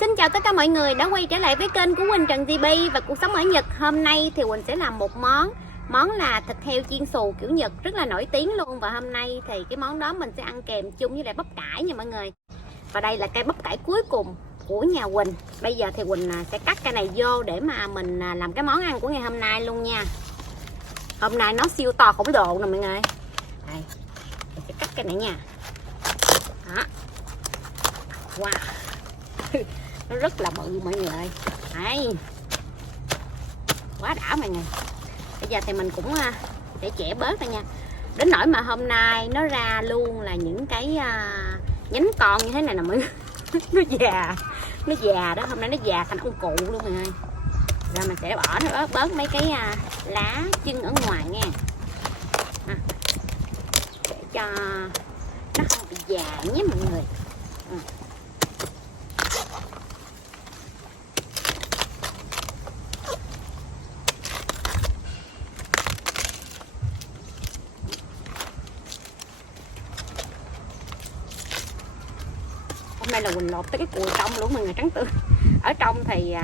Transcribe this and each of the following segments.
Xin chào tất cả mọi người đã quay trở lại với kênh của Quỳnh Trần TV và cuộc sống ở Nhật. Hôm nay thì Quỳnh sẽ làm một món là thịt heo chiên xù kiểu Nhật rất là nổi tiếng luôn. Và hôm nay thì cái món đó mình sẽ ăn kèm chung với lại bắp cải nha mọi người. Và đây là cây bắp cải cuối cùng của nhà Quỳnh. Bây giờ thì Quỳnh sẽ cắt cây này vô để mà mình làm cái món ăn của ngày hôm nay luôn nha. Hôm nay nó siêu to khổng lồ nè mọi người. Đây, mình sẽ cắt cây này nha. Đó. Wow. Nó rất là bự mọi người ơi. Đấy. Quá đã mọi người. Bây giờ thì mình cũng sẽ chẻ bớt ra nha. Đến nỗi mà hôm nay nó ra luôn là những cái nhánh con như thế này nè mọi người. Nó già đó, hôm nay nó già thành ông cụ luôn mọi người. Rồi mình sẽ bỏ nó bớt mấy cái lá chân ở ngoài nha. Để cho nó không bị già nhé mọi người. Hôm nay là Quỳnh lột tới cái cùi trong luôn mọi người, trắng tươi. Ở trong thì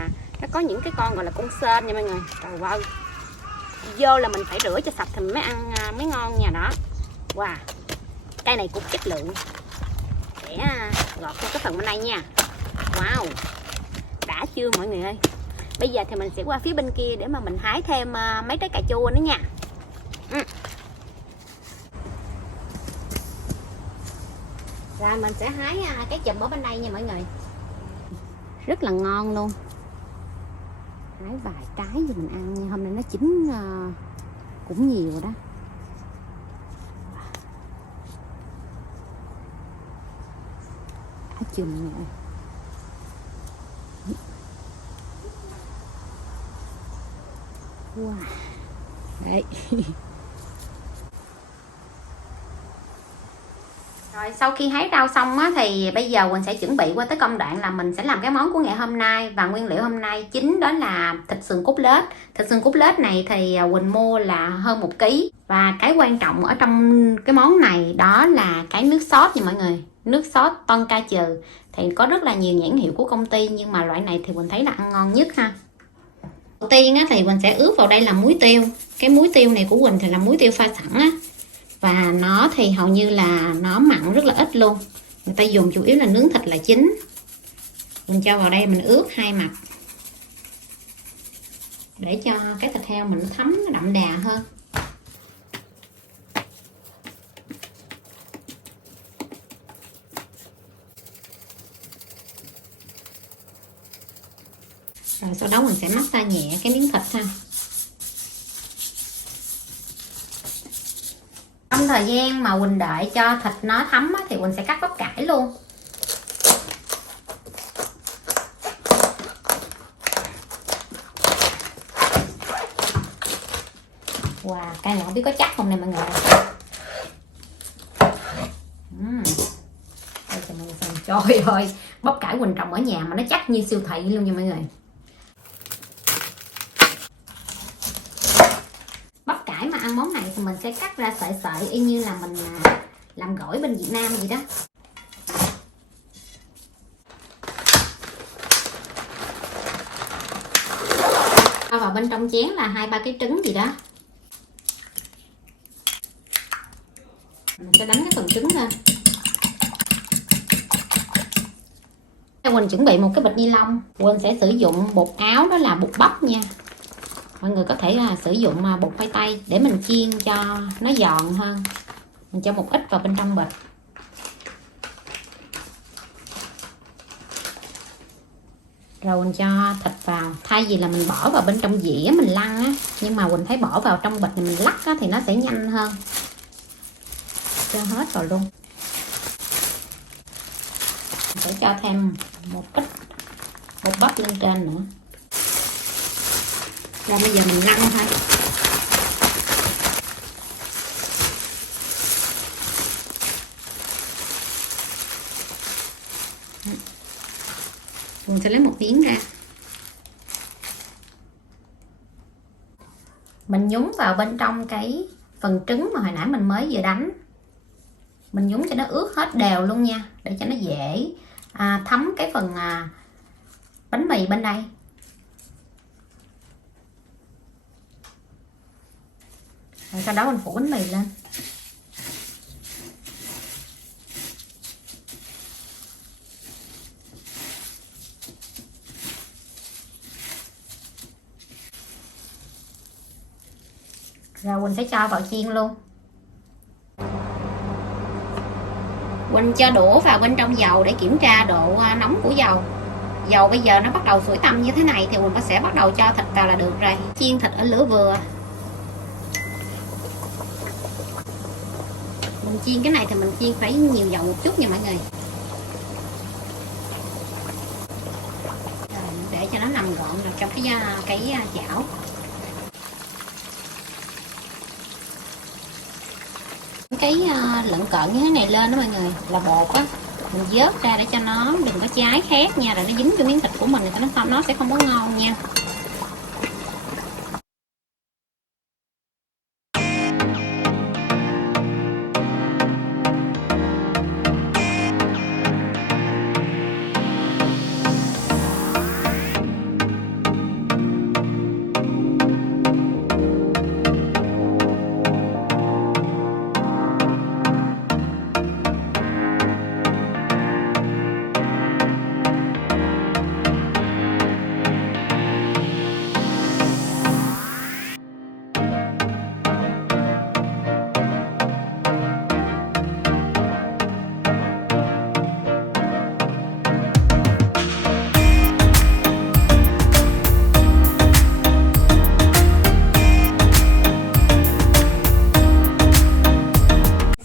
nó có những cái con gọi là con sên nha mọi người. Trời ơi, vô là mình phải rửa cho sạch thì mới ăn mới ngon nha. Đó. Wow, cây này cũng chất lượng. Để gọt vô cái phần bên đây nha. Wow, đã chưa mọi người ơi. Bây giờ thì mình sẽ qua phía bên kia để mà mình hái thêm mấy trái cà chua nữa nha. Rồi mình sẽ hái cái chùm ở bên đây nha mọi người. Rất là ngon luôn. Hái vài trái cho mình ăn nha. Hôm nay nó chín cũng nhiều rồi đó. Hái chùm nha. Wow. Đấy. Rồi sau khi hái rau xong á, thì bây giờ Quỳnh sẽ chuẩn bị qua tới công đoạn là mình sẽ làm cái món của ngày hôm nay. Và nguyên liệu hôm nay chính đó là thịt sườn cốt lết. Thịt sườn cốt lết này thì Quỳnh mua là hơn 1 kg. Và cái quan trọng ở trong cái món này đó là cái nước sốt nha mọi người. Nước sốt tonkatsu thì có rất là nhiều nhãn hiệu của công ty, nhưng mà loại này thì Quỳnh thấy là ăn ngon nhất ha. Đầu tiên á, thì Quỳnh sẽ ướp vào đây là muối tiêu. Cái muối tiêu này của Quỳnh thì là muối tiêu pha sẵn á. Và nó thì hầu như là nó mặn rất là ít luôn. Người ta dùng chủ yếu là nướng thịt là chính. Mình cho vào đây mình ướp hai mặt để cho cái thịt heo mình thấm nó đậm đà hơn. Rồi sau đó mình sẽ massage nhẹ cái miếng thịt ha. Trong thời gian mà Quỳnh đợi cho thịt nó thấm thì Quỳnh sẽ cắt bắp cải luôn. Wow, cây này không biết có chắc không nè mọi người. Đây cho mọi người xem. Trời ơi, bắp cải Quỳnh trồng ở nhà mà nó chắc như siêu thị luôn nha mọi người. Mà ăn món này thì mình sẽ cắt ra sợi sợi y như là mình làm gỏi bên Việt Nam vậy đó. Cho vào bên trong chén là 2-3 cái trứng gì đó. Mình sẽ đánh cái phần trứng lên. Quỳnh chuẩn bị một cái bịch ni lông. Quỳnh sẽ sử dụng bột áo, đó là bột bắp nha. Mọi người có thể là sử dụng bột khoai tây để mình chiên cho nó giòn hơn. Mình cho một ít vào bên trong bịch. Rồi mình cho thịt vào. Thay vì là mình bỏ vào bên trong dĩa mình lăn á, nhưng mà Quỳnh thấy bỏ vào trong bịch này mình lắc á, thì nó sẽ nhanh hơn. Cho hết vào luôn. Mình sẽ cho thêm một ít bột bắp lên trên nữa. Rồi bây giờ mình lăn thôi. Mình sẽ lấy một miếng ra. Mình nhúng vào bên trong cái phần trứng mà hồi nãy mình mới vừa đánh. Mình nhúng cho nó ướt hết đều luôn nha, để cho nó dễ thấm cái phần bánh mì bên đây. Rồi sau đó mình phủ bánh mì lên. Rồi Quỳnh sẽ cho vào chiên luôn. Quỳnh cho đũa vào bên trong dầu để kiểm tra độ nóng của dầu. Dầu bây giờ nó bắt đầu sủi tăm như thế này thì Quỳnh sẽ bắt đầu cho thịt vào là được rồi. Chiên thịt ở lửa vừa. Mình chiên cái này thì mình chiên phải nhiều dầu một chút nha mọi người. Rồi, để cho nó nằm gọn rồi trong cái chảo. Cái lợn cợn như thế này lên đó mọi người là bột á, mình vớt ra để cho nó đừng có cháy khét nha, rồi nó dính cho miếng thịt của mình thì nó sẽ không có ngon nha.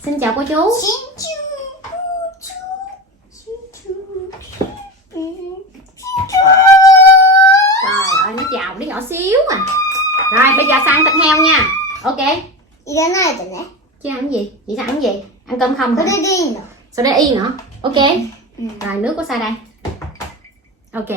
Xin chào cô chú. Trời ơi, nó chào nó nhỏ xíu à. Rồi bây giờ sang thịt heo nha. Ok. Chứ ăn gì? Chị sẽ ăn gì? Ăn cơm không hả? Sau đây y nữa. Ok. Rồi nước có sai đây. Ok.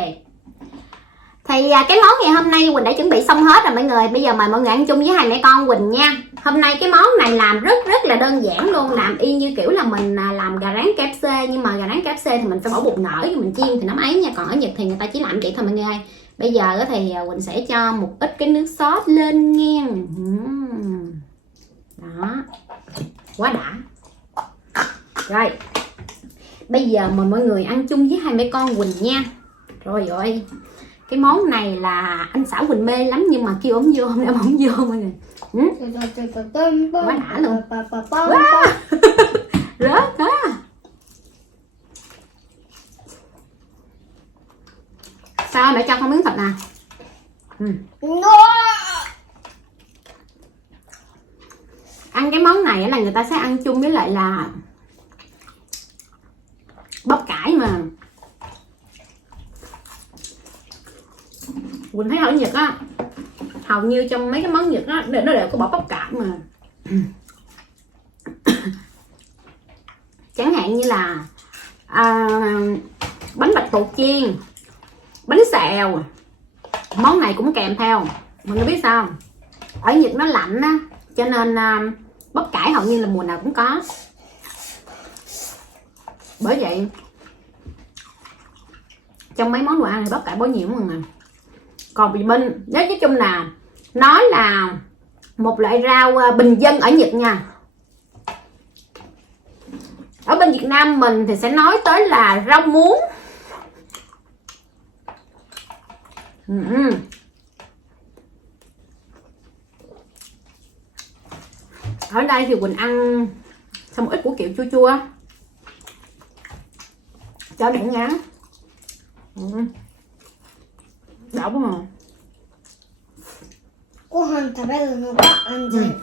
Thì cái món ngày hôm nay Quỳnh đã chuẩn bị xong hết rồi mọi người. Bây giờ mời mọi người ăn chung với hai mẹ con Quỳnh nha. Hôm nay cái món này làm rất là đơn giản luôn. Làm y như kiểu là mình làm gà rán KFC. Nhưng mà gà rán KFC thì mình phải bỏ bột nở rồi mình chiên thì nó ấy nha. Còn ở Nhật thì người ta chỉ làm vậy thôi mọi người. Bây giờ thì Quỳnh sẽ cho một ít cái nước sốt lên nghe. Đó. Quá đã. Rồi. Bây giờ mời mọi người ăn chung với hai mẹ con Quỳnh nha. Rồi ơi. Cái món này là anh xã Quỳnh mê lắm nhưng mà kêu ổng vô hôm nay ổng vô mọi người. Quá đã luôn. Wow. Rớt đó. Sao để cho con miếng thịt nè. Ăn cái món này là người ta sẽ ăn chung với lại là bắp cải mà. Quỳnh thấy ở Nhật á, hầu như trong mấy cái món Nhật á nó đều có bỏ bắp cải mà. Chẳng hạn như là bánh bạch tuộc chiên, bánh xèo, món này cũng kèm theo. Mình có biết sao không? Ở Nhật nó lạnh á, cho nên bắp cải hầu như là mùa nào cũng có. Bởi vậy trong mấy món đồ ăn thì bắp cải bỏ nhiều mọi người. Còn vì bên nói chung là nó là một loại rau bình dân ở Nhật nha. Ở bên Việt Nam mình thì sẽ nói tới là rau muống. Ở đây thì Quỳnh ăn xong một ít của kiểu chua chua cho đỡ ngán. Đậu mà. ご飯食べるのが安全。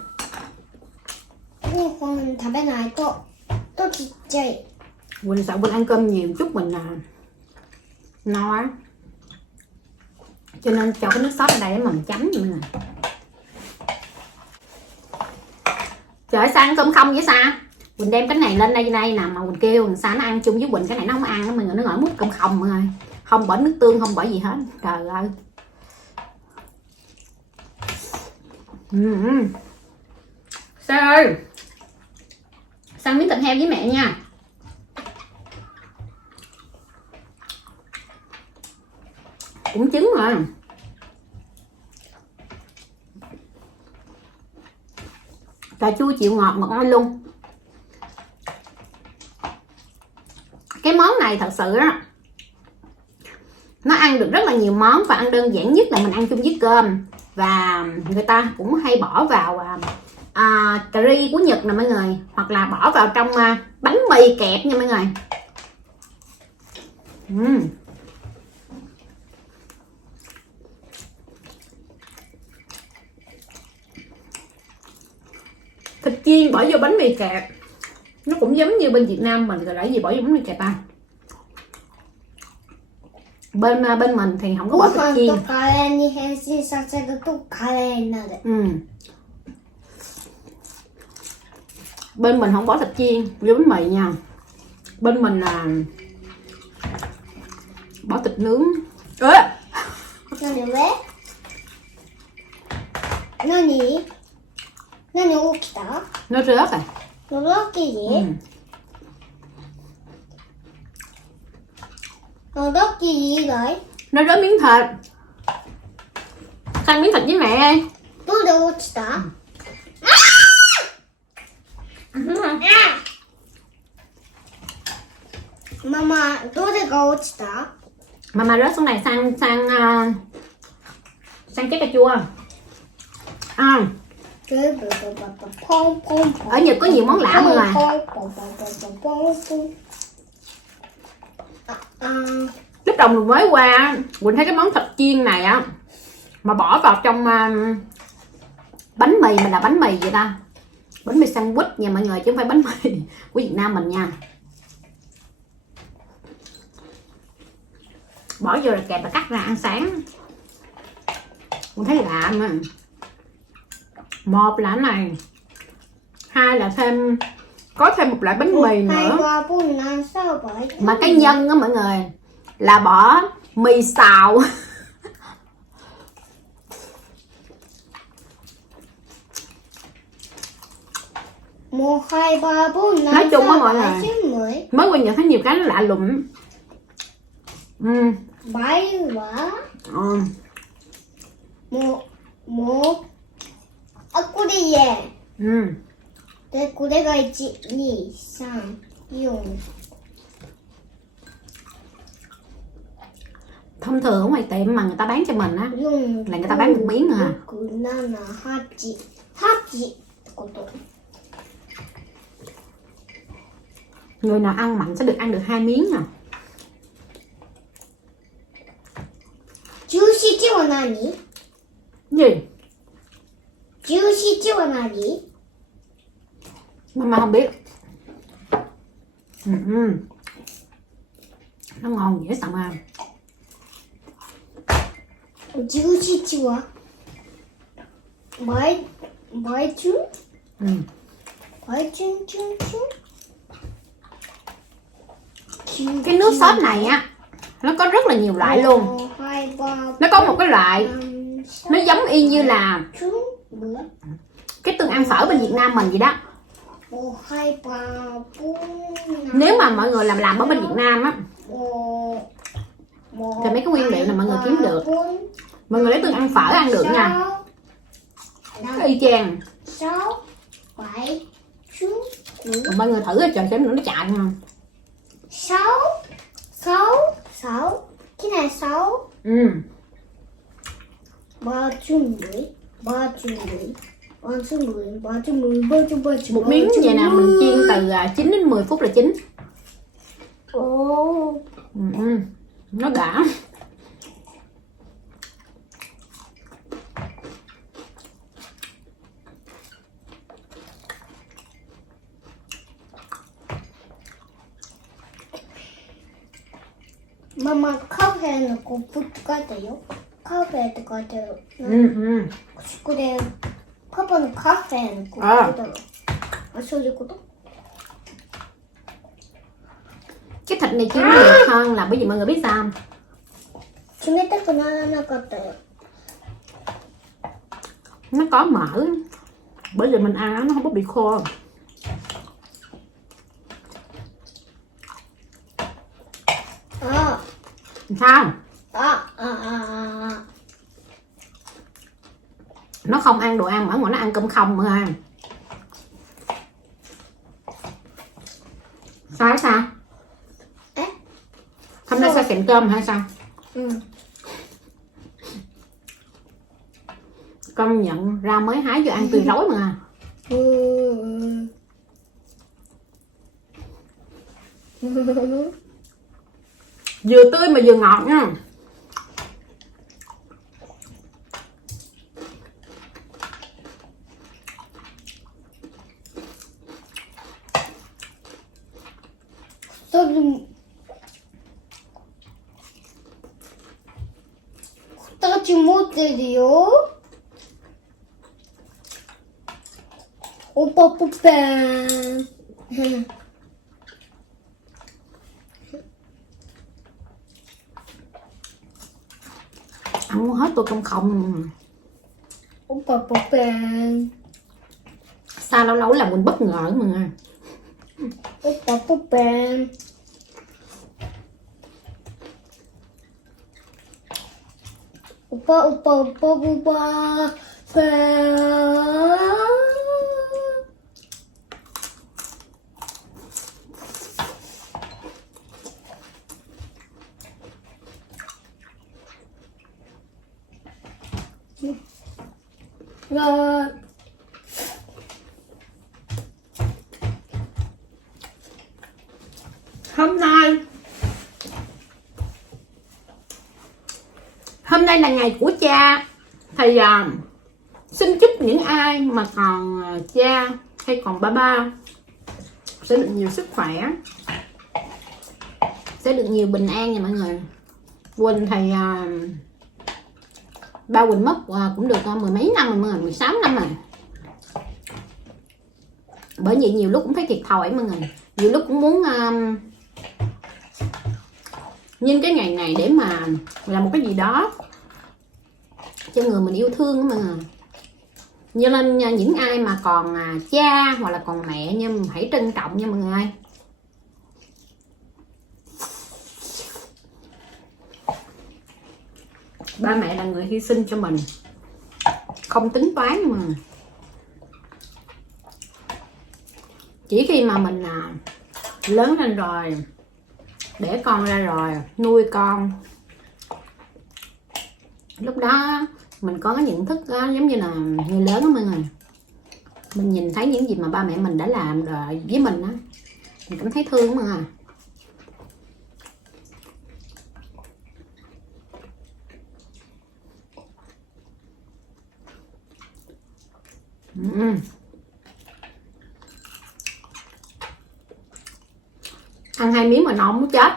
ご飯食べないとちっちゃい。 Quỳnh sợ Quỳnh ăn cơm nhiều chút mình là no á, cho nên cho cái nước sốt ở đây để mà mình chấm vậy nè. Trời ơi, sao ăn cơm không vậy sao? Quỳnh đem cái này lên đây nè mà Quỳnh kêu sao nó ăn chung với Quỳnh, cái này nó không ăn đó mọi người, nó ngồi múc cơm không mọi người, không bỏ nước tương, không bỏ gì hết. Trời ơi. Sao ơi, sang miếng thịt heo với mẹ nha. cũng trứng mà. Cà chua chịu ngọt ngon luôn. Cái món này thật sự á, nó ăn được rất là nhiều món và ăn đơn giản nhất là mình ăn chung với cơm. Và người ta cũng hay bỏ vào cà ri của Nhật nè mọi người, hoặc là bỏ vào trong bánh mì kẹp nha mọi người. Thịt chiên bỏ vô bánh mì kẹp, nó cũng giống như bên Việt Nam mình, gọi là gì bỏ vô bánh mì kẹp à. Bên mình thì không có bỏ thịt ご飯 chiên. とカレーに変身させるとカレーになる。 Bên mình không bỏ thịt chiên vô bánh mì nha. Bên mình là bỏ thịt nướng. Ê! 何上？何？何起きた？ Nó rớt à. のろきり？のろきり以外？ Nó rớt miếng thịt. Ăn miếng thịt với mẹ đi. どうで落ちた？ ママ、どれが落ちた？ Mà rớt xuống này sang cái cà chua. Ở Nhật có nhiều món lạ mọi người. Lúc đầu mình mới qua, Quỳnh thấy cái món thịt chiên này á, mà bỏ vào trong bánh mì, mình là bánh mì vậy ta, bánh mì sandwich nha mọi người, chứ không phải bánh mì của Việt Nam mình nha. Bỏ vô là kẹp và cắt ra ăn sáng. Mình thấy lạ mà. Một là cái này, hai là có thêm một loại bánh mì nữa. Mà cái nhân á mọi người là bỏ mì xào. Nói chung á mọi người, mới qua Nhật thấy nhiều cái nó lạ lùng. Thông thường ở ngoài tiệm mà người ta bán cho mình á, là người ta bán một miếng à. Người nào ăn mạnh sẽ được ăn được 2 miếng à. 17は何？ Gì? 17は何？ Mà không biết. Nó ngon dễ sợ à. 17はバイチュン？バイチュンチュンチュン？ Cái nước sốt này á, nó có rất là nhiều loại luôn. Nó có một cái loại nó giống y như là cái tương ăn phở bên Việt Nam mình vậy đó. Nếu mà mọi người làm ở bên Việt Nam á, thì mấy cái nguyên liệu này mọi người kiếm được. Mọi người lấy tương ăn phở ăn được nha. Nó y chang. Còn mọi người thử trời xem nó chạy không. 6 cái này 6 ba chung muối một miếng vậy nào mình chiên từ 9 đến 10 phút là chín. Nó đã. Mama, カフェのコップって書いてあるよ。カフェって書いてある。これ、パパのカフェのコップだろ。そういうこと? Cái thịt này chiên nhiều hơn là bởi vì mọi người biết sao không? 冷たくならなかったよ。 Nó có mỡ. Bởi vì mình ăn nó không có bị khô. Sao? Nó không ăn đồ ăn mà nó ăn cơm không mà. Sao? Hôm nay sao xịn cơm hay sao? Công nhận rau mới hái vô ăn tươi rói mà. Vừa tươi mà vừa ngọt nha. 따지 못해요. 오빠 뽀빼. Ăn hết tôi không. 오빠 뽀빼. Sao lâu là mình bất ngờ mà. 오빠 뽀빼. 오빠. Hôm nay là ngày của cha. Thì xin chúc những ai mà còn cha hay còn ba sẽ được nhiều sức khỏe, sẽ được nhiều bình an nha mọi người. Quỳnh thì ba Quỳnh mất cũng được mười mấy năm rồi mọi người, 16 năm rồi. Bởi vậy nhiều lúc cũng thấy thiệt thòi mọi người. Nhiều lúc cũng muốn nhân cái ngày này để mà làm một cái gì đó cho người mình yêu thương mọi người. Cho nên những ai mà còn cha hoặc là còn mẹ nhưng hãy trân trọng nha mọi người ơi. Ba mẹ là người hy sinh cho mình, không tính toán mà. Chỉ khi mà mình lớn lên rồi, đẻ con ra rồi, nuôi con, lúc đó mình có cái nhận thức đó, giống như là người lớn đó mọi người. Mình nhìn thấy những gì mà ba mẹ mình đã làm rồi với mình đó, mình cảm thấy thương mà. Ăn 2 miếng mà no muốn chết.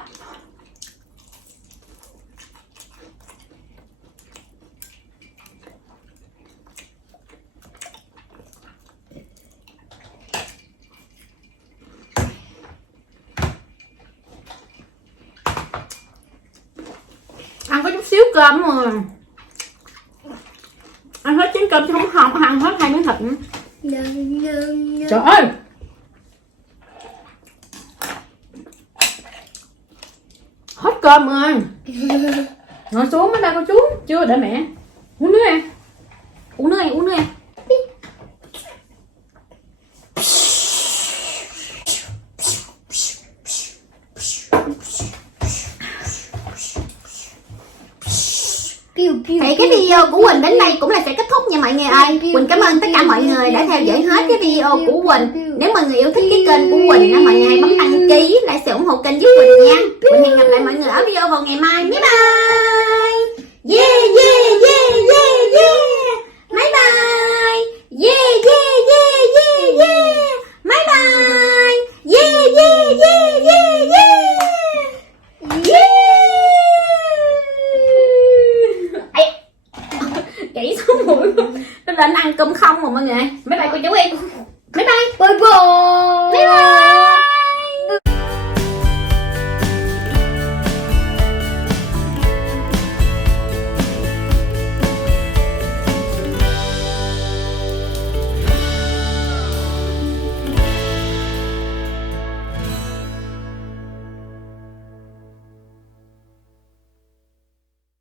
Ăn có chút xíu cơm mà ăn hết chén cơm chứ không ăn hết 2 miếng thịt nữa. Trời ơi, hết cơm rồi. Ngồi xuống mấy ba cô chú. Chưa, để mẹ uống nước em. Uống nước em. Thì cái video của Quỳnh đến đây cũng là sẽ kết thúc nha mọi người ơi. Quỳnh cảm ơn tất cả mọi người đã theo dõi hết cái video của Quỳnh. Nếu mọi người yêu thích cái kênh của Quỳnh, mọi người hãy bấm đăng ký, lại sẽ ủng hộ kênh giúp Quỳnh nha. Quỳnh hẹn gặp lại mọi người ở video vào ngày mai. Bye bye. Yeah. Bye bye. Yeah. Bye bye. Yeah. Chảy xuống mũi. Nó lên ăn cơm không mà mọi người. Bye bye cô chú em.